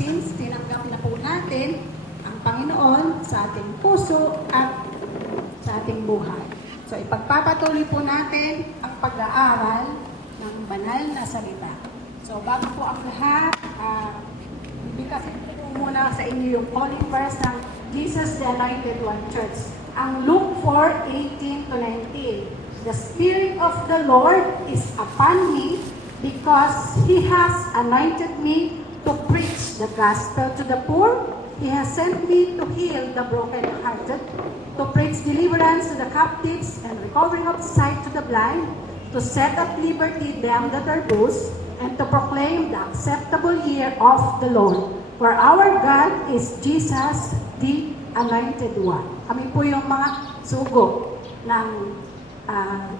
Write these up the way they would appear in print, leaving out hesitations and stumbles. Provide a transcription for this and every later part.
since tinanggap na po natin ang Panginoon sa ating puso at sa ating buhay. So ipagpapatuloy po natin ang pag-aaral ng banal na salita. So bago po ang lahat, bibigkasin ko muna sa inyo yung calling verse ng Jesus the Anointed One Church. Ang Luke 4:18-19. The Spirit of the Lord is upon me because He has anointed me to preach the gospel to the poor. He has sent me to heal the brokenhearted, to preach deliverance to the captives and recovering of sight to the blind, to set at liberty them that are bruised, and to proclaim the acceptable year of the Lord. For our God is Jesus, the Anointed One. Kami po yung mga sugo ng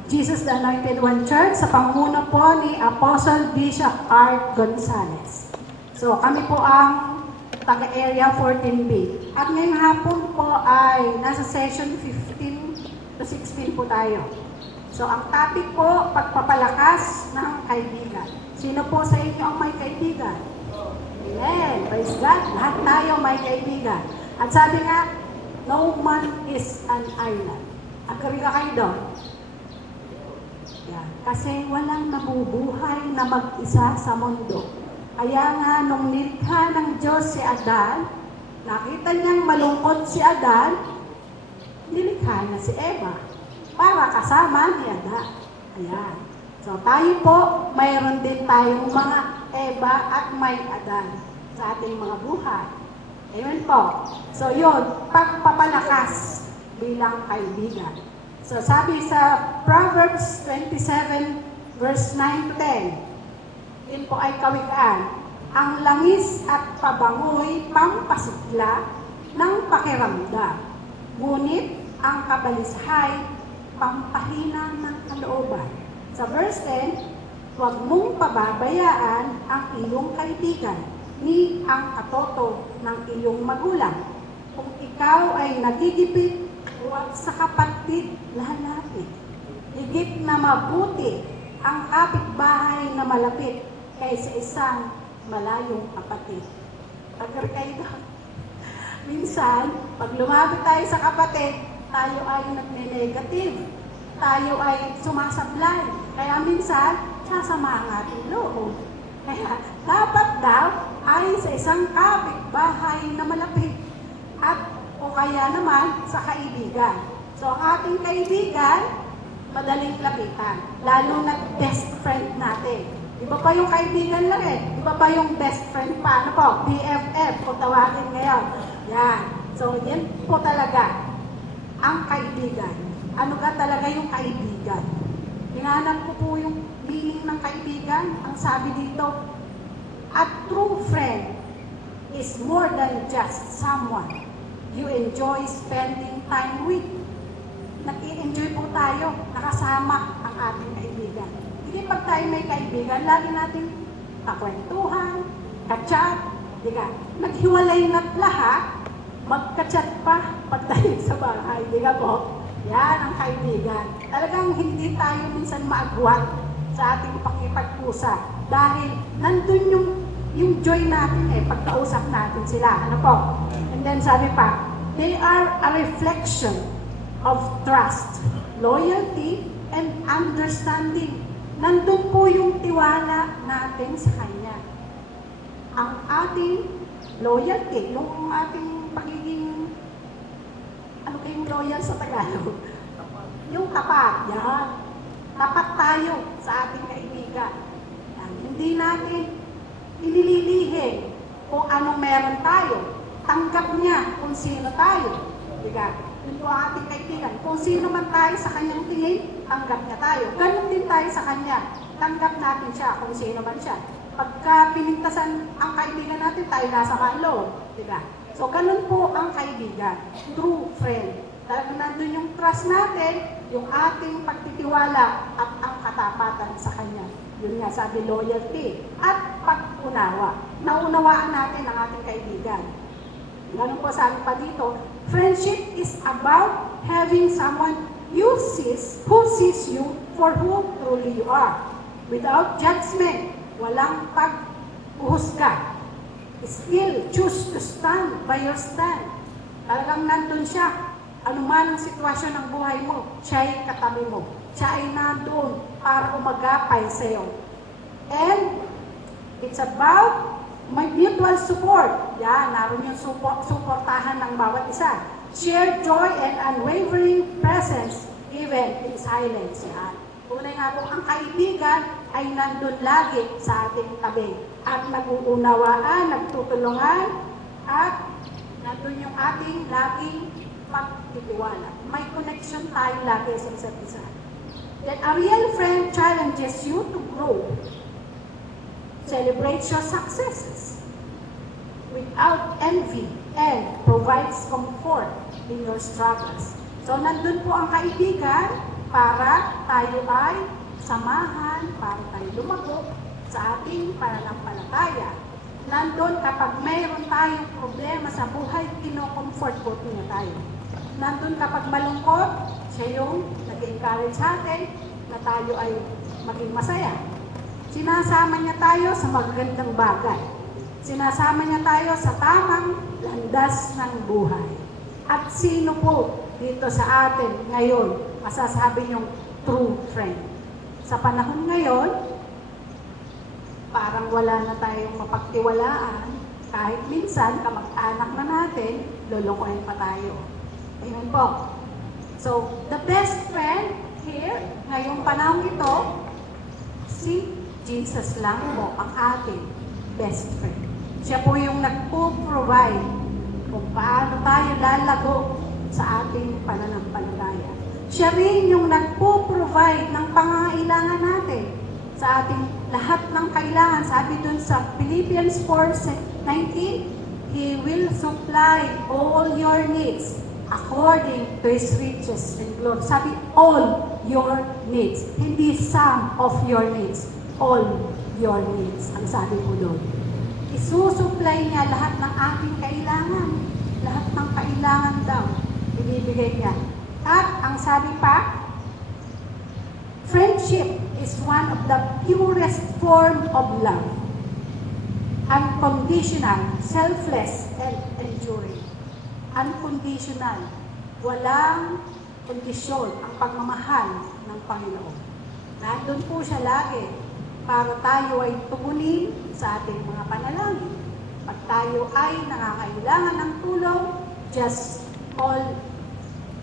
Jesus the Anointed One Church sa panguna po ni Apostle Bishop Art Gonzales. So kami po ang taga-area 14B. At ngayong hapon po ay nasa session 15 to 16 po tayo. So ang topic po, pagpapalakas ng kaibigan. Sino po sa inyo ang may kaibigan? Amen. Praise God. Lahat tayo may kaibigan. At sabi nga, no man is an island. Agree ka kayo doon? Yan. Kasi walang nabubuhay na mag-isa sa mundo. Kaya nga, nung nilikha ng Diyos si Adan, nakita niyang malungkot si Adan, nilikha niya si Eva para kasama ni Adan. Ayan. So tayo po, mayroon din tayong mga Eva at may Adan sa ating mga buhay. Amen po. So yun, pagpapalakas bilang kaibigan. So sabi sa Proverbs 27 verse 9 to 10, yun po ay kawikaan. Ang langis at pabangoy pampasigla ng pakiramdam. Ngunit ang kabalishay pampahina ng kalooban. Sa verse 10, huwag mong pababayaan ang iyong kaibigan ni ang katoto ng iyong magulang. Kung ikaw ay nagigipit, huwag sa kapatid lalapit. Higit na mabuti ang kapitbahay na malapit kaysa isang malayong kapatid. Agree kayo doon? Minsan, pag lumapit tayo sa kapatid, tayo ay nagne-negative. Tayo ay sumasablay. Kaya minsan, sasama ang ating loob. Kaya dapat daw ay sa isang kapitbahay na malapit. At o kaya naman sa kaibigan. So ang ating kaibigan, madaling lapitan. Lalo na best friend natin. Iba pa yung kaibigan lang eh. Iba pa yung best friend pa. Ano po? BFF kung tawagin ngayon. Yan. So yan po talaga ang kaibigan. Ano ka talaga yung kaibigan? Hinanap ko po yung meaning ng kaibigan. Ang sabi dito, a true friend is more than just someone you enjoy spending time with. Nag-i-enjoy po tayo, nakasama ang ating kaibigan. Hindi pag tayo may kaibigan, lagi natin kakwentuhan, ka-chat, diga. Naghiwalay na't lahat, magka-chat pa pag tayo sa bahay, diga po. Yan ang kaibigan. Talagang hindi tayo minsan maagwat sa ating pakipagpusa dahil nandun yung joy natin pagkausap natin sila. Ano po? And then sabi pa, they are a reflection of trust, loyalty, and understanding. Nandun po yung tiwala natin sa Kanya. Ang ating loyalty, yung ating pagiging, ano kayong loyal sa Tagalog? Yung tapat, yan. Tapat tayo sa ating kaibigan. Yan. Hindi natin inililihin kung anong meron tayo. Tanggap niya kung sino tayo. Diba? Yun po ang ating kaibigan. Kung sino man tayo sa kanyang tingin, tanggap niya tayo. Ganon din tayo sa kanya. Tanggap natin siya kung sino man siya. Pagka pinintasan ang kaibigan natin, tayo nasa kaloob. Diba? So, ganon po ang kaibigan. True friend. Talagang nandun yung trust natin, yung ating pagtitiwala at ang katapatan sa kanya. Yun nga, sabi loyalty. At pag-unawa. Naunawaan natin ang ating kaibigan. Ganun po sabi pa dito, friendship is about having someone who sees you for who truly you are. Without judgment, walang pag-uhusga. still choose to stand by your stand. Talagang nandun siya. Ano man ang sitwasyon ng buhay mo, siya ay katabi mo. Siya ay nandun para umagapay sa iyo. And it's about my mutual support. Yan, naroon yung suportahan ng bawat isa. Shared joy and unwavering presence even in silence. Yan. Tunay nga po, ang kaibigan ay nandun lagi sa ating tabi. At nag-uunawaan, nagtutulungan, at nandun yung ating laging pagtitiwala. May connection tayo lagi sa isa't isa. Then a real friend challenges you to grow. Celebrates your successes without envy and provides comfort in your struggles. So nandun po ang kaibigan para tayo ay samahan, para tayo lumago sa ating pananampalataya. Nandun kapag mayroon tayong problema sa buhay, kino-comfort po niya tayo. Nandun kapag malungkot, siya yung nag-encourage sa atin na tayo ay maging masaya. Sinasama niya tayo sa magagandang bagay. Sinasama niya tayo sa tamang landas ng buhay. At sino po dito sa atin ngayon masasabi niyong true friend? Sa panahon ngayon, parang wala na tayong mapagtiwalaan. Kahit minsan, kamag-anak na natin, lulukuhin pa tayo. Ayun po. So, the best friend here, ngayong panahon ito, si Jesus lang po ang ating best friend. Siya po yung nagpo-provide kung paano tayo lalago sa ating pananampalataya. Siya rin yung nagpo-provide ng pangangailangan natin sa ating lahat ng kailangan. Sabi dun sa Philippians 4:19, He will supply all your needs according to His riches and glory. Sabi, all your needs. Hindi some of your needs. All your needs. Ang sabi po doon. Isusupply niya lahat ng ating kailangan. Lahat ng kailangan daw. Ibibigay niya. At ang sabi pa, friendship is one of the purest form of love. Unconditional, selfless, and enduring. Unconditional. Walang kondisyon ang pagmamahal ng Panginoon. Nandun po siya lagi para tayo ay tumunin sa ating mga panalangin. Pag tayo ay nangangailangan ng tulong, just call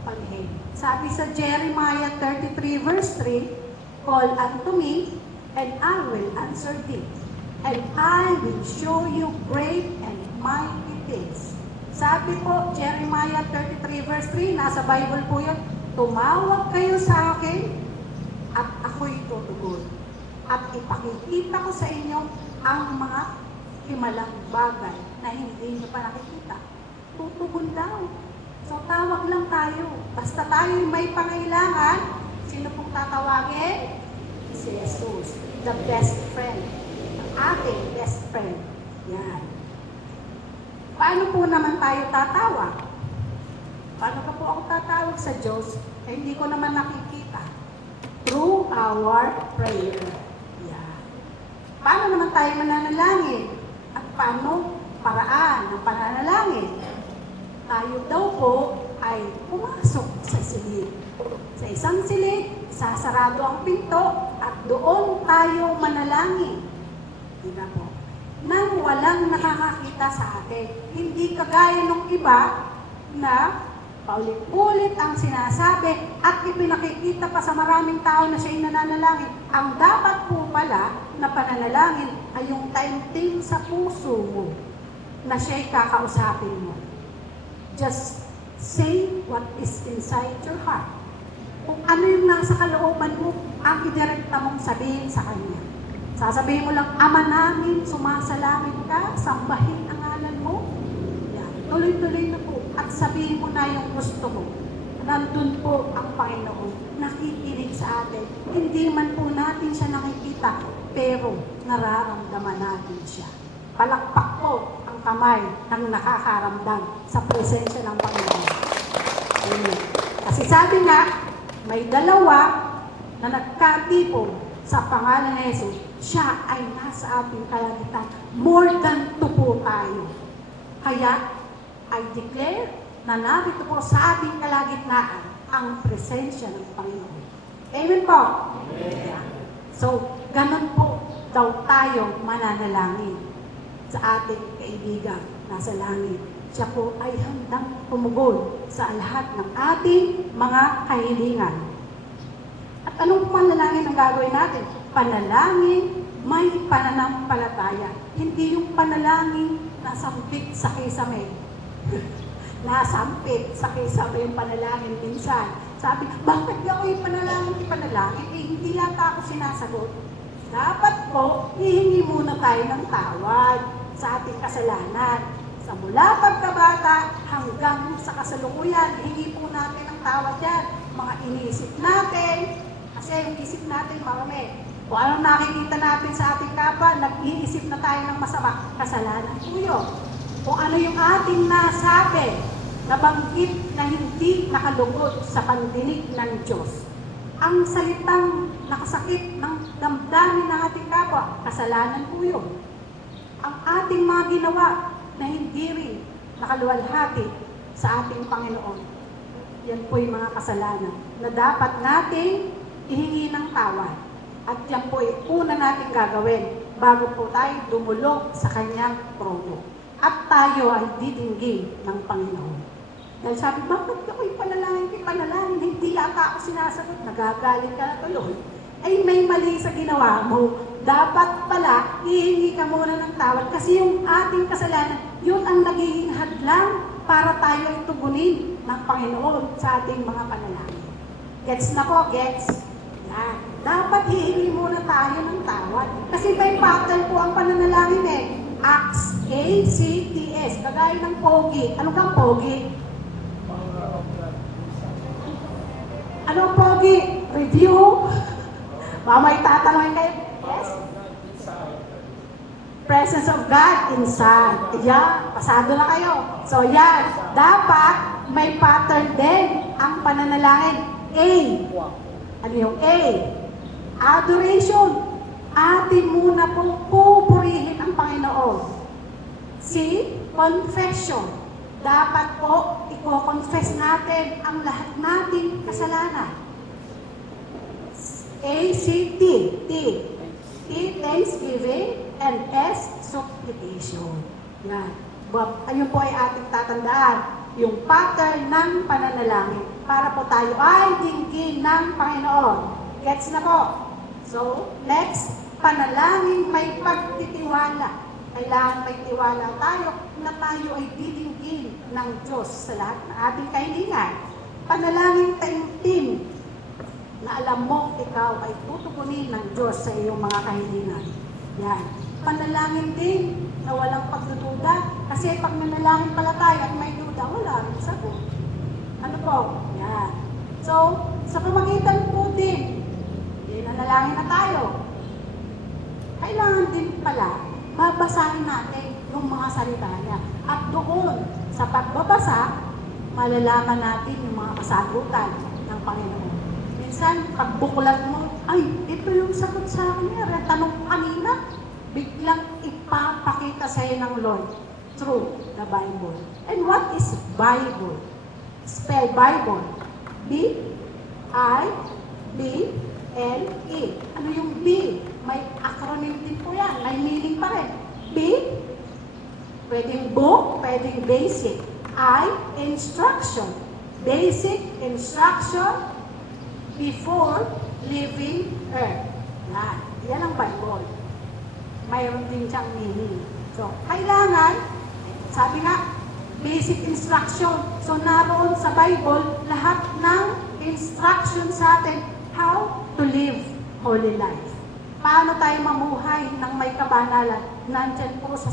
on Him. Sabi sa Jeremiah 33 verse 3, call unto me, and I will answer thee, and I will show you great and mighty things. Sabi po, Jeremiah 33 verse 3, nasa Bible po yun, tumawag kayo sa akin, at ako'y tutugon. At ipakikita ko sa inyo ang mga himalang bagay na hindi nyo pa nakikita. Tutugon daw. So tawag lang tayo. Basta tayo may pangailangan, sino pong tatawagin? Si Jesus, the best friend. Ang ating best friend. Yan. Paano po naman tayo tatawag? Paano ka po ako tatawag sa Diyos? Eh, hindi ko naman nakikita. Through our prayer. Yan. Paano naman tayo mananalangin? At paano paraan ng pananalangin? Tayo daw po ay pumasok sa silid. Sa isang silid, sasarado ang pinto at doon tayo manalangin. Diba po? Nang walang nakakakita sa atin. Hindi kagaya ng iba na paulit-ulit ang sinasabi at ipinakikita pa sa maraming tao na siya'y nananalangin. Ang dapat po pala na pananalangin ay yung taimtim sa puso mo na siya'y kakausapin mo. Just say what is inside your heart. Kung ano yung nasa kalooban mo, ang idirekta mong sabihin sa Kanya. Sasabihin mo lang, Ama namin, sumasalangit ka, sambahin ang ngalan mo. Yan. Tuloy-tuloy na po. At sabihin mo na yung gusto mo. Nandun po ang Panginoon. Nakikinig sa atin. Hindi man po natin siya nakikita, pero nararamdaman natin siya. Palakpak po ang kamay ng nakakaramdam sa presensya ng Panginoon. Amen. Kasi sabi nga, may dalawa na nagkatipon sa pangalan ni Jesus, siya ay nasa ating kalangitan more than 2 po tayo. Kaya, I declare na narito po sa ating kalagitnaan ang presensya ng Panginoon. Amen po? Amen. So, ganun po daw tayo mananalangin sa ating kaibigan nasa langit. Siya po ay handang tumugon sa lahat ng ating mga kahilingan. At anong panalangin ang gagawin natin? Panalangin may pananampalataya. Hindi yung panalangin na sampit sa kisame. Nasampit sa kisame yung panalangin minsan. Sabi, bakit ako yung panalangin? Hindi yata ako sinasagot. Dapat po, hihingi muna tayo ng tawad sa ating kasalanan. Sa mula pagkabata hanggang sa kasalukuyan, hingi po natin ang tawad yan. Mga iniisip natin, kasi yung isip natin marami. Kung anong nakikita natin sa ating kapwa, nag-iisip na tayo ng masama, kasalanan po yun. Kung ano yung ating nasabi, nabanggit na hindi nakalugod sa pandinig ng Diyos. Ang salitang nakasakit ng damdamin ng ating kapwa, kasalanan po yun. Ang ating mga ginawa na hindi rin nakaluwalhati sa ating Panginoon. Yan po yung mga kasalanan na dapat nating ihingi ng tawad. At yan po yung una nating gagawin bago po tayo dumulog sa kanyang trono. At tayo ay didinggin ng Panginoon. Dahil sabi, bakit ako'y panalangin, hindi yata ako sinasagot, nagagalit ka na tuloy. Ay may mali sa ginawa mo. Dapat pala, hihingi ka muna ng tawad. Kasi yung ating kasalanan, yun ang nagiging hadlang para tayo ay tugunin ng Panginoon sa ating mga panalangin. Gets na po, gets? Yan. Dapat hihingi muna tayo ng tawad. Kasi may pattern po ang pananalangin eh. Acts, A-C-T-S. Kagaya ng pogi. Ano kang pogi? Ano ang pogi? Review? Mamay tatanungin kayo. Yes? Presence of God inside. Yan, pasado na kayo. So yan, dapat may pattern din ang pananalangin. A. Ano yung A? Adoration. Atin muna pong pupurihin ang Panginoon. C. Confession. Dapat po, i-confess natin ang lahat nating kasalanan. A-C-T. T. T. Thanksgiving. And S. Supplication. Yan. Ayun po ay ating tatandaan. Yung pattern ng pananalangin para po tayo ay dinggin ng Panginoon. Gets na po? So, next, panalangin may pagtitiwala. Kailangan may tiwala tayo na tayo ay didinggin ng Diyos sa lahat ng ating kahilingan. Panalangin taimtim na alam mo ikaw ay tutugunin ng Diyos sa iyong mga kahilingan. Yan. Panalangin din na walang pagdududa. Kasi pag nanalangin pala tayo at may duda, wala rin sagot. Ano po? Yan. So, sa pamagitan po din, nanalangin na tayo. Kailangan din pala, babasahin natin yung mga salita niya. At doon, sa pagbabasa, malalaman natin yung mga kasagutan ng Panginoon. Minsan, pagbuklat mo, ay, ito yung sagot sa akin niya. Tanong kanina, biglang ipapakita sa'yo ng Lord through the Bible. And what is Bible? Spell Bible. B-I-B-L-E. Ano yung B? May acronym din po yan. May meaning pa rin. B, pwedeng book, pwedeng basic. I, instruction. Basic instruction before leaving earth. Yan ang Bible. Mayroon din siyang meaning. So, kailangan, sabi nga, basic instruction. So, naroon sa Bible, lahat ng instruction sa atin how to live holy life. Paano tayo mamuhay ng may kabanalan? Nandyan po sa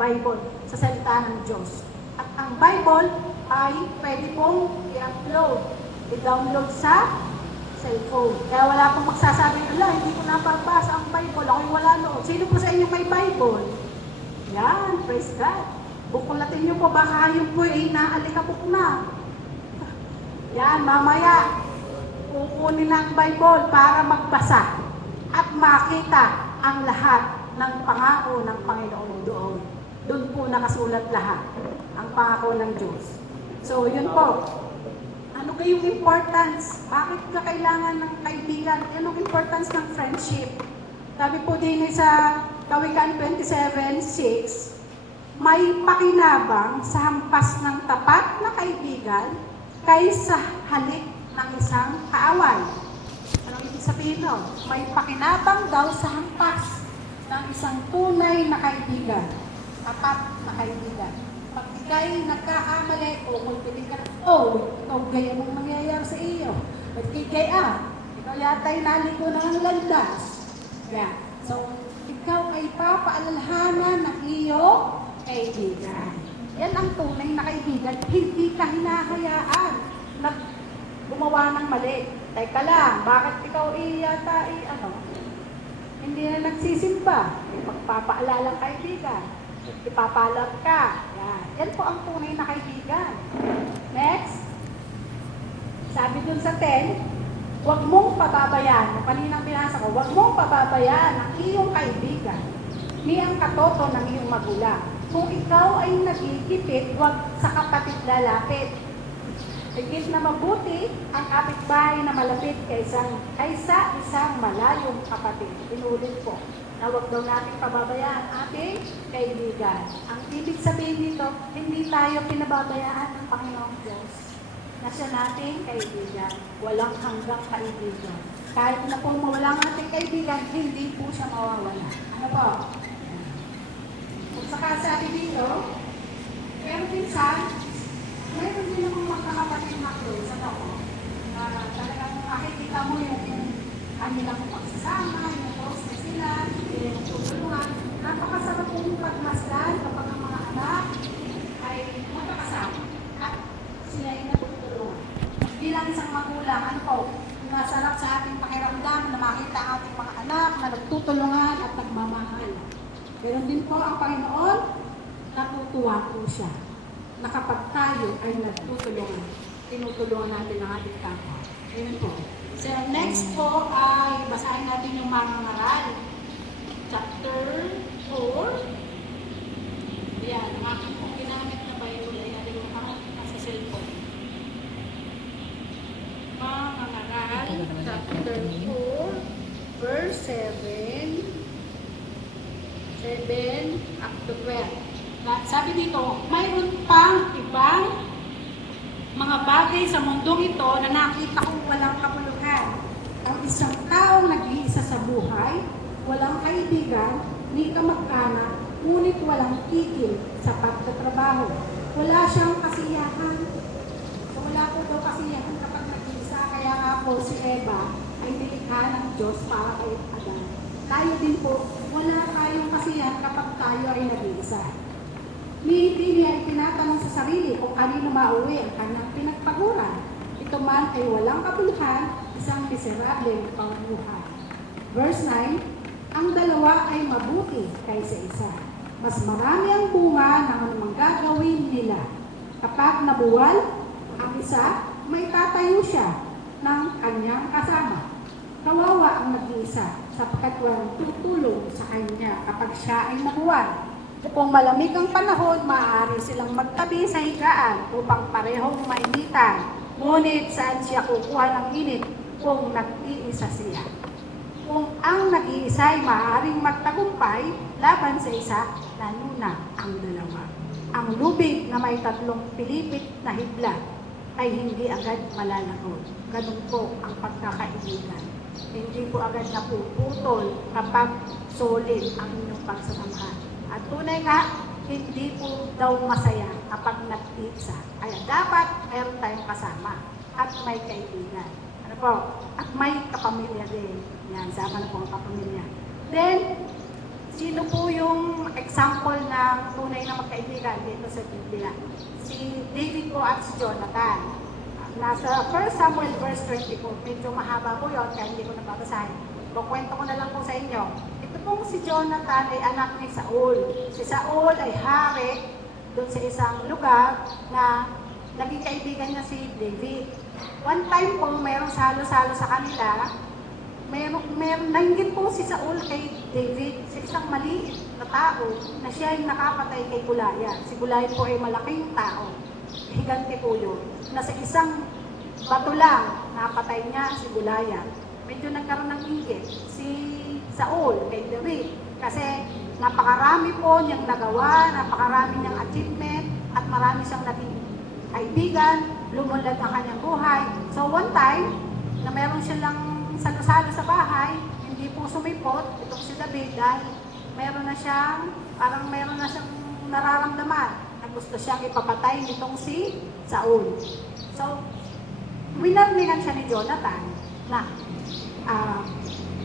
Bible, sa salita ng Diyos. At ang Bible ay pwede pong i-upload, i-download sa cellphone. Kaya wala akong magsasabing, hindi ko napabasa ang Bible, ako'y wala noon. Sino po sa inyo may Bible? Yan, praise God. Bukulatin niyo po, baka yung po ay naalikabok na. Yan, mamaya, kukunin na ang Bible para magbasa at makita ang lahat ng pangako ng Panginoon doon. Doon po nakasulat lahat ang pangako ng Diyos. So, yun po. Ano kayong importance? Bakit ka kailangan ng kaibigan? Anong importance ng friendship? Sabi po din sa Kawikaan 27:6, may pakinabang sa hampas ng tapat na kaibigan kaysa halik ng isang kaaway. Anong ibig sabihin nun? May pakinabang daw sa hampas ng isang tunay na kaibigan. Tapat na kaibigan. Pag ikay nagkakamali o magpiling ka, ikaw gaya mong nangyayari sa iyo. Ba't kaya? Ikaw yata'y naligo ng landas. Yeah. So, ikaw ay papaalalahanan ng iyong kaibigan. Yan ang tunay na kaibigan. Hindi ka hinahayaan na gumawa ng mali. Teka lang, bakit ikaw hindi na nagsisimba? May pagpapaalalang kaibigan. Ipapalag ka. Yan po ang tunay na kaibigan. Next. Sabi dun sa 10, huwag mong pababayaan. Kaninang binasa ko, huwag mong pababayaan ang iyong kaibigan ni ang katoto ng iyong magulang. Kung ikaw ay nagigipit, huwag sa kapatid lalapit. Higit na mabuti ang kapitbahay na malapit kaysa isang malayong kapatid. Inulit po na huwag daw natin pababayaan ating kaibigan. Ang ibig sabihin dito, hindi tayo pinababayaan ng Panginoong Diyos na siya nating kaibigan. Walang hanggang kaibigan. Kahit na po mawala ang ating kaibigan, hindi po siya mawawala. Ano po? Kung saka sabi dito, pero minsan, mayroon din akong magkakapatid na close sa ako. Talagang makikita mo yung kanilang pagsasama, yung close na sila, yung tutulungan. Napakasarap pong pagmasdan kapag ang mga anak ay magkakasama. At sila ay natutulungan. Bilang isang magulang, ano po, masarap sa ating pakiramdam na makita ang ating mga anak na nagtutulungan at nagmamahal. Ganon din po ang Panginoon, natutuwa po siya na kapag tayo ay nagtutulungan, tinutulungan natin ang ating kapwa. Ayan po. So next po ay basahin natin yung mga ngaral. Chapter 4. Ayan, ang aking pong ginamit na Bible ay nalimutan sa cellphone. Mga ngaral, chapter 4, verse 7 up to 12. Sabi dito, mayroon pang ibang mga bagay sa mundong ito na nakita kong walang kabuluhan. Ang isang taong nag-iisa sa buhay, walang kaibigan, ni kamag-anak, ngunit walang tigil sa pagtatrabaho. Wala siyang kasiyahan. So, wala po daw kasiyahan kapag nag-iisa. Kaya nga po si Eva ay nilikha ng Diyos para kay Adan. Tayo din po, wala tayong kasiyahan kapag tayo ay nag-iisa. Hindi niya tinatanong sa sarili kung kanino mauwi ang kanyang pinagpaguran. Ito man ay walang kabuluhan, isang miserable pangbuhay. Verse 9, ang dalawa ay mabuti kaysa isa. Mas marami ang bunga ng anumang gagawin nila. Kapag nabuwal ang isa, may tatayo siya ng kanyang kasama. Kawawa ang nag-iisa sapagkat walang tutulong sa kanya kapag siya ay nabuwal. Kung malamig ang panahon, maaari silang magtabi sa higaan upang parehong mainitan. Ngunit saan siya kukuha ng init kung nag-iisa siya? Kung ang nag-iisa ay maaaring magtagumpay laban sa isa, lalo na ang dalawa. Ang lubig na may tatlong pilipit na hibla ay hindi agad malalagot. Ganun po ang pagkakaibigan. Hindi po agad napuputol kapag solid ang inyong pagsasamahan. At tunay nga, hindi po daw masaya kapag nag-iisa. Kaya dapat mayroon tayong kasama at may kaibigan. Ano po? At may kapamilya din. Yan, sama na po ang kapamilya. Then, sino po yung example ng tunay na magkaibigan dito sa Biblia? Si David po at si Jonathan. Nasa 1 Samuel verse 24, medyo mahaba po yun, kaya hindi ko nababasahin. Kukwento ko na lang po sa inyo. Ito pong si Jonathan ay anak ni Saul. Si Saul ay hari doon sa isang lugar na naging kaibigan niya si David. One time po, mayroong salo-salo sa kanila, nainggit po si Saul kay David sa isang maliit na tao na siya ay nakapatay kay Goliath. Si Goliath po ay malaking tao. Higante po yun. Na sa isang bato lang, napatay niya si Goliath. Medyo nagkaroon ng inggit si Saul kay David. Kasi napakarami po niyang nagawa, napakarami niyang achievement, at marami siyang naging kaibigan, lumunlad ang kanyang buhay. So one time, na meron silang salo-salo sa bahay, hindi po sumipot itong si David dahil meron na siyang nararamdaman na gusto siyang ipapatay nitong si Saul. So, winarningan siya ni Jonathan na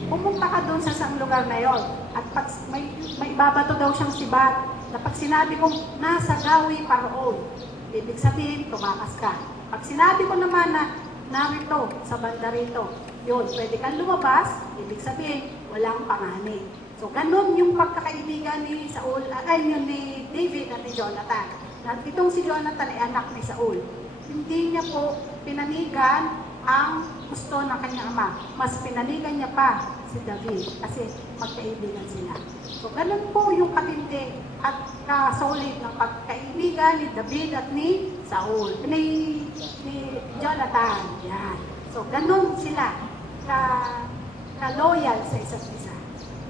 pumunta ka doon sa isang lugar na yon at pag may babato daw siyang sibat na pag sinabi kong nasa gawi paroon, ibig sabihin, tumakas ka. Pag sinabi ko naman na narito, sa banda rito, yun, pwede kang lumabas, ibig sabihin, walang panganib. So, ganun yung pagkakaibigan ni Saul, yun ni David at ni Jonathan. At itong si Jonathan ay anak ni Saul. Hindi niya po pinanigan ang gusto ng kanyang ama. Mas pinanigan niya pa si David kasi magkaibigan sila. So, ganun po yung katindi at kasolid ng pagkaibigan ni David at ni Saul, ni Jonathan. Yan. So, ganun sila ka-loyal sa isa't isa.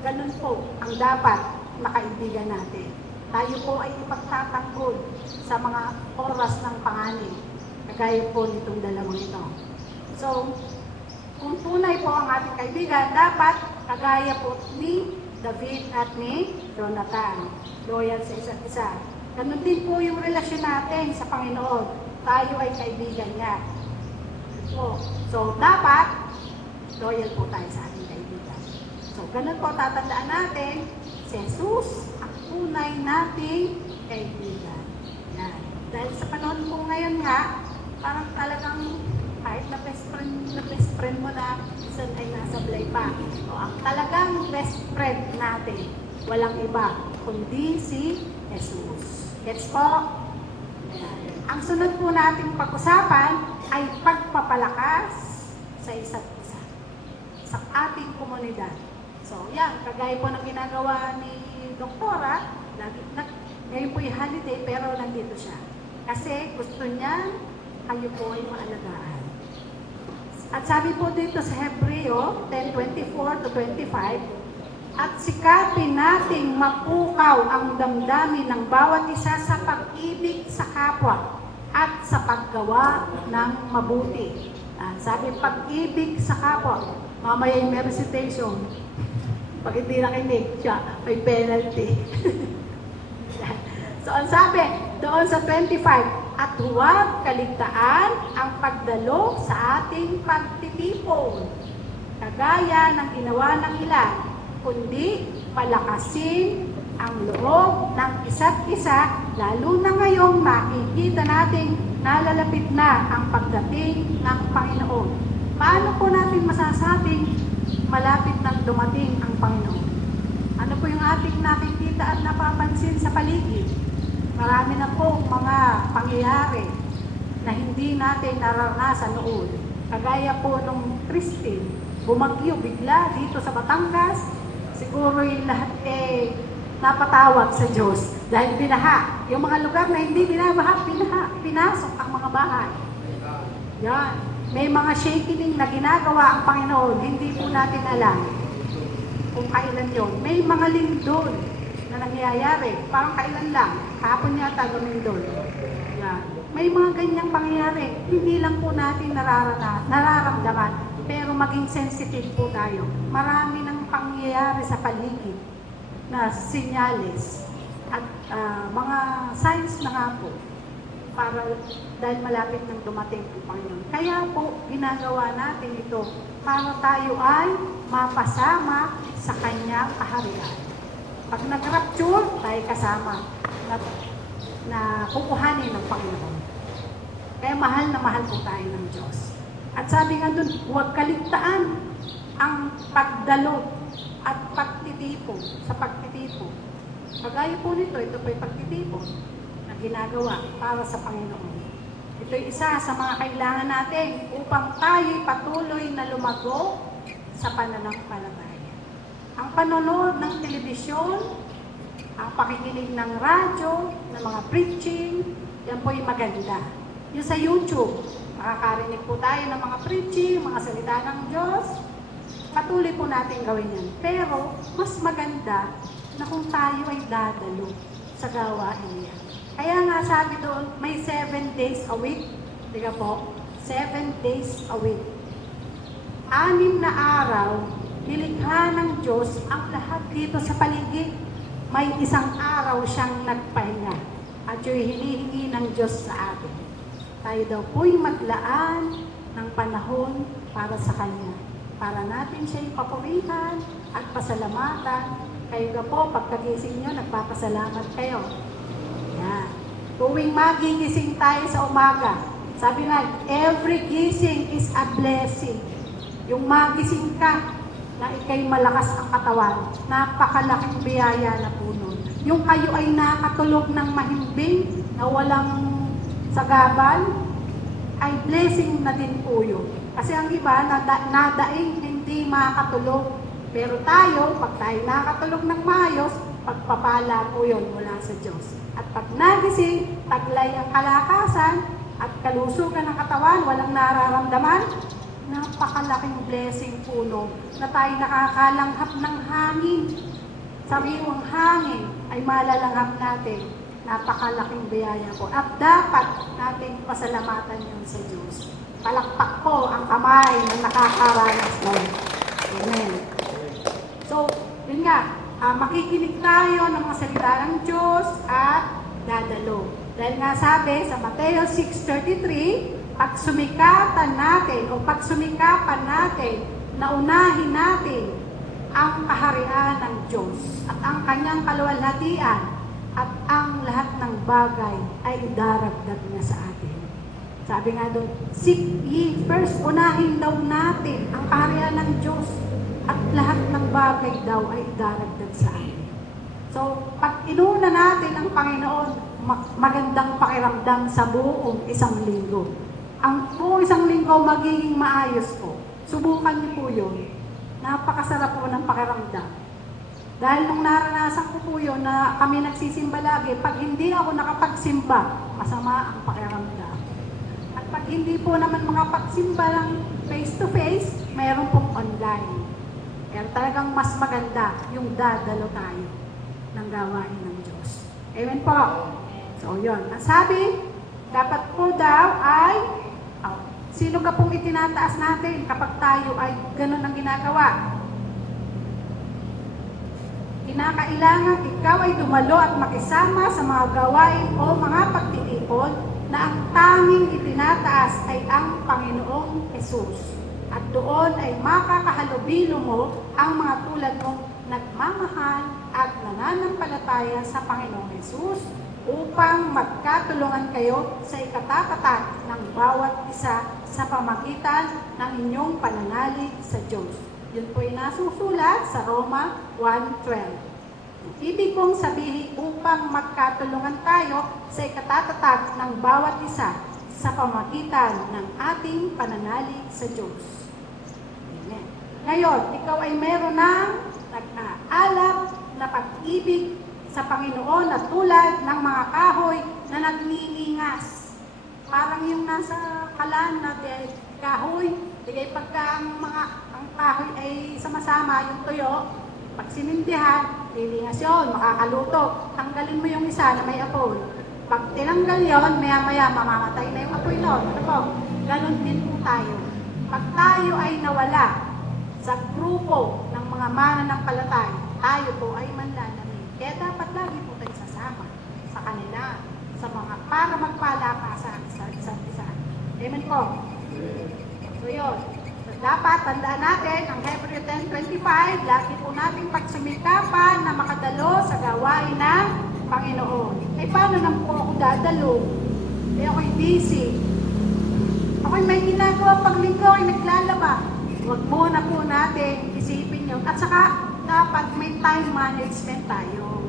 Ganun po ang dapat makaibigan natin. Tayo po ay ipagtatanggol sa mga oras ng panganib, kagaya po nitong dalawang ito. So, kung tunay po ang ating kaibigan, dapat kagaya po ni David at ni Jonathan, loyal sa isa't isa. Ganun din po yung relasyon natin sa Panginoon. Tayo ay kaibigan niya. So, dapat loyal po tayo sa ating kaibigan. So, ganun po tatandaan natin, si Jesus ang tunay nating kaibigan. Yan. Dahil sa panahon po ngayon nga, parang talagang kahit na best friend mo na, isang ay nasablay pa. So, ang talagang best friend natin, walang iba, kundi si Jesus. Gets po? Yan. Ang sunod po nating pag-usapan ay pagpapalakas sa isa't isa sa ating komunidad. So, yan, kagaya po ng ginagawa ni Doktora, ngayon po yung holiday, pero nandito siya. Kasi gusto niya, kayo po ay maalagaan. At sabi po dito sa Hebreo 10:24-25, at sikapin nating mapukaw ang damdamin ng bawat isa sa pag-ibig sa kapwa at sa paggawa ng mabuti. Sabi, pag-ibig sa kapwa. Mamaya yung recitation. Pag hindi nakinig siya, may penalty. So, ang sabi, doon sa 25, at huwag kaligtaan ang pagdalo sa ating pagtitipon, kagaya ng ginawa ng ilan, kundi palakasin ang loob ng isa't isa, lalo na ngayong makikita nating nalalapit na ang pagdating ng Panginoon. Paano po natin masasabing malapit nang dumating ang Panginoon? Ano po yung ating nakikita at napapansin sa paligid? Marami na po mga pangyayari na hindi natin nararanasan noon. Kagaya po nung Christine, bumagyo bigla dito sa Batangas, siguro yung lahat napatawag sa Diyos dahil binaha. Yung mga lugar na hindi binabaha, pinasok ang mga bahay. Yan. May mga shaking na ginagawa ang Panginoon, hindi po natin alam kung kailan yon. May mga lindol na nangyayari, parang kailan lang, hapon yata lumindol. Yan. May mga ganyang pangyayari, hindi lang po natin nararamdaman, pero maging sensitive po tayo. Marami ng pangyayari sa paligid na sinyales at mga signs na nga po dahil malapit nang dumating ang Panginoon. Kaya po, ginagawa natin ito para tayo ay mapasama sa Kanyang kaharian. Pag nag-rapture, tayo kasama na kukuhanin ng Panginoon. Kaya mahal na mahal po tayo ng Diyos. At sabi nga doon, huwag kaligtaan ang pagdalo at pagtitipon sa pagtitipon. Kagaya po nito, ito po yung pagtitipon na ginagawa para sa Panginoon. Ito yung isa sa mga kailangan natin upang tayo'y patuloy na lumago sa pananampalataya. Ang panonood ng telebisyon, ang pakikinig ng radyo, ng mga preaching, yan po'y maganda. Yung sa YouTube, makakarinig po tayo ng mga preaching, mga salita ng Diyos, patuloy po natin gawin yan. Pero, mas maganda na kung tayo ay dadalo sa gawain yan. Kaya nga sabi doon, may 7 days a week. Diga po, 7 days a week. 6 na araw, nilikha ng Diyos ang lahat dito sa paligid. May isang araw siyang nagpahinga. At yung hinihingi ng Diyos sa atin. Tayo daw po'y maglaan ng panahon para sa Kanya. Para natin siya'y papurihan at pasalamatan. Kayo po, pagkagising nyo, nagpapasalamat kayo. Yan. Tuwing magigising tayo sa umaga, sabi nga, every gising is a blessing. Yung magising ka, na ikay malakas ang katawan, napakalaking biyaya na po nun. Yung kayo ay nakatulog ng mahimbing, na walang sagabal, ay blessing na din po yun. Kasi ang iba, nadaing hindi makatulog. Pero tayo, pag tayo nakatulog ng maayos, pagpapala po yun mula sa Diyos. At pag nagising, taglay ang kalakasan at kalusugan ng katawan, walang nararamdaman, napakalaking blessing po no, na tayo nakakalanghap ng hangin. Sariwang hangin ay malalanghap natin. Napakalaking biyaya po. At dapat natin pasalamatan yun sa Diyos. Palakpak po ang kamay na nakakaranas doon. Amen. So, yun nga, makikinig tayo ng mga salita ng Diyos at dadalo. Dahil nga sabi sa Mateo 6:33, pagsumikapan natin, naunahin natin ang kaharian ng Diyos at ang kanyang kaluwalhatian at ang lahat ng bagay ay idaragdag niya sa atin. Sabi nga doon, seek ye first, unahin daw natin ang kaharian ng Diyos at lahat ng bagay daw ay idaragdag sa atin. So, pag inuna natin ang Panginoon, magandang pakiramdam sa buong isang linggo. Ang buong isang linggo magiging maayos po. Subukan niyo po yun. Napakasarap po ng pakiramdam. Dahil nung naranasan ko po yun na kami nagsisimba lagi, pag hindi ako nakapagsimba, masama ang pakiramdam. At pag hindi po naman makapagsimba lang face-to-face, mayroon pong online. Kaya talagang mas maganda yung dadalo tayo ng gawain ng Diyos. Amen po. So yun. Ang sabi, dapat po daw ay, sino ka pong itinataas natin kapag tayo ay ganun ang ginagawa? Kinakailangan ikaw ay dumalo at makisama sa mga gawain o mga pagtitipon na ang tanging itinataas ay ang Panginoong Jesus. At doon ay makakahalubilo mo ang mga tulad mong nagmamahal at nananampalataya sa Panginoong Jesus upang magkatulungan kayo sa ikatatatag ng bawat isa sa pamagitan ng inyong pananalig sa Diyos. Yun po ay nasusulat sa Roma 1:12. Ibig kong sabihin upang magkatulungan tayo sa ikatatatag ng bawat isa sa pamagitan ng ating pananalig sa Diyos. Amen. Ngayon, ikaw ay meron ng nag-aalab na pag-ibig sa Panginoon na tulad ng mga kahoy na nagningingas. Parang yung nasa kalan na kahoy, digay pagka ang kahoy ay sama-sama, yung tuyo, pag sinindihan, lilingas yun, makakaluto. Tanggalin mo yung isa na may apoy. Pag tinanggal yun, maya-maya mamamatay na yung apoy nun. Ano po? Ganon din po tayo. Pag tayo ay nawala sa grupo ng mga mananampalataya, tayo po ay manlalamin. Kaya dapat lagi po tayo sasama sa kanila, sa mga, para magpalakasan sa isa't isa. Amen po. So yun. So, dapat tandaan natin ang Hebrew 10:25, lagi po nating pagsumikapan na makadalo sa gawain ng Panginoon. Eh paano naman po ako dadalo? Eh ako'y busy. Ako'y may ginagawa pag linggo ay naglalaba. Huwag muna po natin isipin yun. At saka, dapat may time management tayo.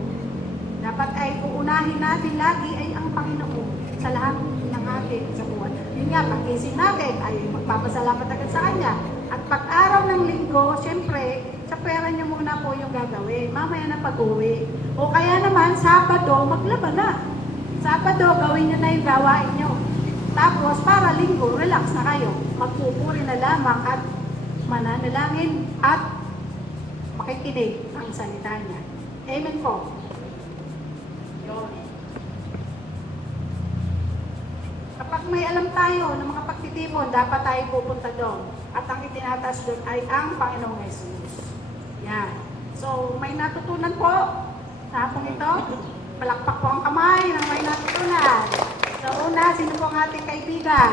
Dapat ay uunahin natin lagi ay ang Panginoon sa lahat ng atin sa buwan. Yun nga, pag-gising natin ay magpapasalamat agad sa Kanya. At pag araw araw ng linggo, siyempre, sa pera niyo muna po yung gagawin. Mamaya na pag-uwi. O kaya naman, Sabado, maglaba na. Sabado, gawin niyo na yung gawain niyo. Tapos, para linggo, relax na kayo. Magpupuri na lamang at mananalangin at makikinig ang salita niya. Amen po. Yun. Kapag may alam tayo ng mga pagtitipon, dapat tayo pupunta doon. At ang itinataas doon ay ang Panginoong Jesus. Yan. So, may natutunan po sa hapong ito. Palakpak po ang kamay ng may natutunan. So, una, sino po ang ating kaibigan?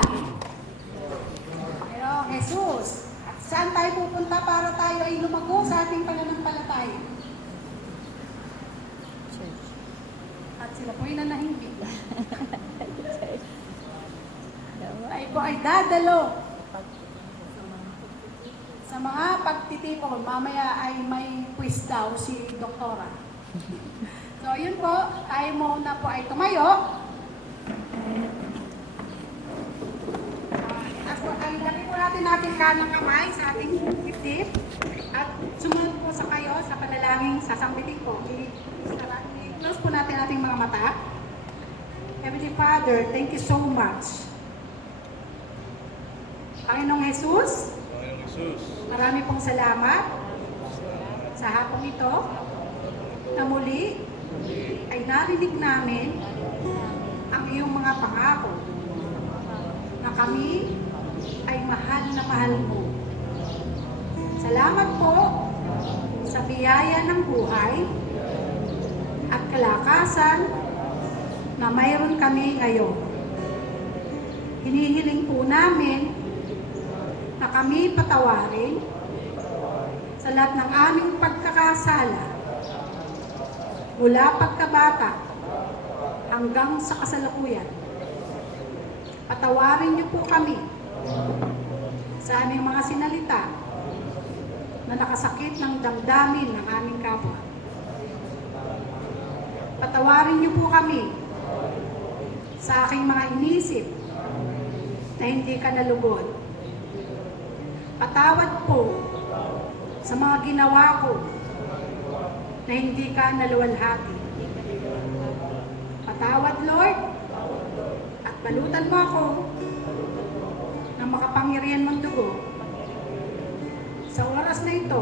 Panginoong Jesus. At saan tayo pupunta para tayo ay lumago sa ating pananampalataya? At sila po ay nanahimik. Tayo po ay dadalo sa mga pagtitipon. Mamaya ay may quiz daw si Doktora. So, yun po. Tayo muna po ay tumayo. Ay lagi po natin kanang kamay sa ating dibdib. At sumunod po sa kayo sa panalangin sasambitin ko. I-close po natin ating mga mata. Heavenly Father, thank you so much. Panginoong Jesus, marami pong salamat sa hapong ito na muli ay narinig namin ang iyong mga pangako na kami ay mahal na mahal mo. Salamat po sa biyaya ng buhay at kalakasan na mayroon kami ngayon. Hinihiling po namin na kami patawarin sa lahat ng aming pagkakasala mula pagkabata hanggang sa kasalukuyan. Patawarin niyo po kami sa aming mga sinalita na nakasakit ng damdamin ng aming kapwa. Patawarin niyo po kami sa aking mga inisip na hindi ka nalugod. Patawad po sa mga ginawa ko na hindi ka naluwalhati. Patawad, Lord, at balutan mo ako ng makapangyarihan mong dugo. Sa oras na ito,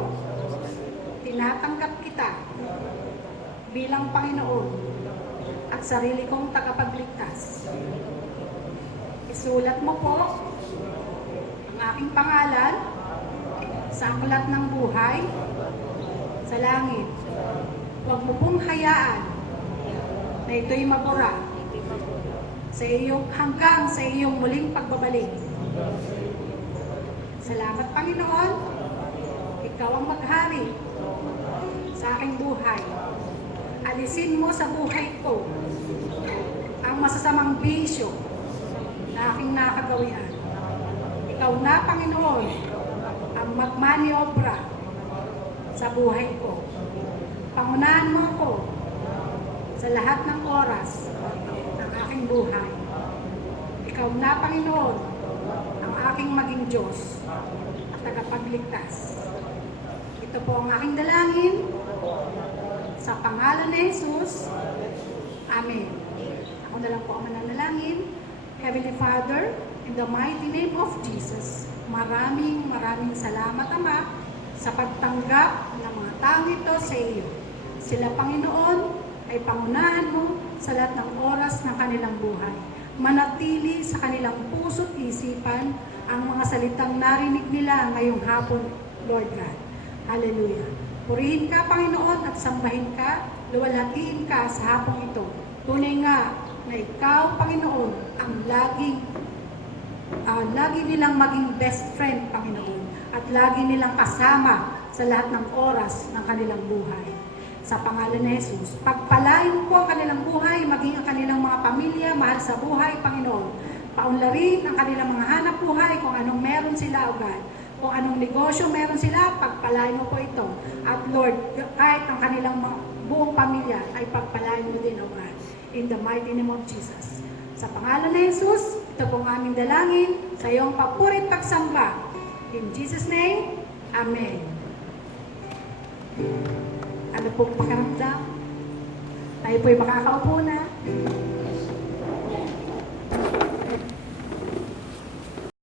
tinatanggap kita bilang Panginoon at sarili kong tagapagligtas. Isulat mo po ang aking pangalan sa aklat ng buhay sa langit. Huwag mo pong hayaan na ito'y mabura hanggang sa iyong muling pagbabalik. Salamat, Panginoon. Ikaw ang maghari sa aking buhay. Alisin mo sa buhay ko ang masasamang bisyo na aking nakagawian. Ikaw na, Panginoon, ang magmaniobra sa buhay ko. Pangunahan mo ako sa lahat ng oras ng aking buhay. Ikaw na, Panginoon, ang aking maging Diyos at tagapagligtas. Ito po ang aking dalangin sa pangalan ni Jesus. Amen. Ako na lang po ang mananalangin. Heavenly Father, in the mighty name of Jesus, maraming salamat, Ama, sa pagtanggap ng mga taong ito sa iyo. Sila, Panginoon, ay pangunahan mo sa lahat ng oras ng kanilang buhay. Manatili sa kanilang puso't isipan ang mga salitang narinig nila ngayong hapon, Lord God. Hallelujah. Purihin ka, Panginoon, at sambahin ka, luwalhatiin ka sa hapong ito. Tunay nga na ikaw, Panginoon, ang lagi nilang maging best friend, Panginoon, at lagi nilang kasama sa lahat ng oras ng kanilang buhay. Sa pangalan ni Jesus, pagpalain po ang kanilang buhay, maging ang kanilang mga pamilya, mahal sa buhay, Panginoon. Paunlarin ang kanilang mga hanap buhay, kung anong meron sila, O God. Kung anong negosyo meron sila, pagpalain mo po ito. At Lord, kahit ang kanilang buong pamilya ay pagpalain mo din, O God. In the mighty name of Jesus. Sa pangalan ni Jesus, ito pong aming dalangin sa iyong papurit pagsamba. In Jesus' name, Amen. Ano pong pakiramdam? Tayo po'y makakaupo na.